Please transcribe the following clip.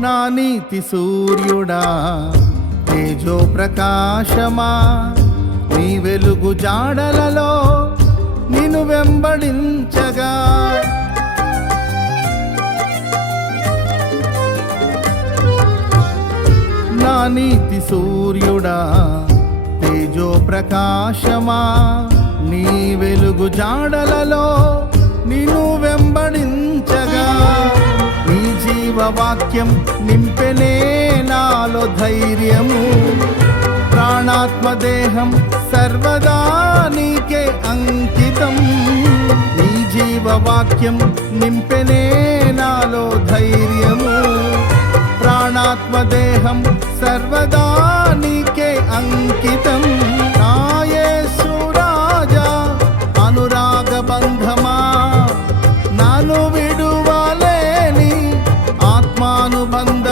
నా నీతి సూర్యుడా తేజో ప్రకాశమా, నీ వెలుగు జాడలలో నిన్ను వెంబడించగా. నా నీతి సూర్యుడా తేజో ప్రకాశమా, నీ వెలుగు జాడలలో నిన్ను వెంబడించగా. నీ జీవవాక్యం నింపెనే నాలో ధైర్యము, ప్రాణాత్మదేహం సర్వదా నీకే అంకితం. నీ జీవవాక్యం నింపెనే నాలో ధైర్యము, ప్రాణాత్మదేహం సర్వదా నీకే అంకితం. నా యేసు రాజా అనురాగ బంధమా, నాను విడువలేని ఆత్మానుబంధ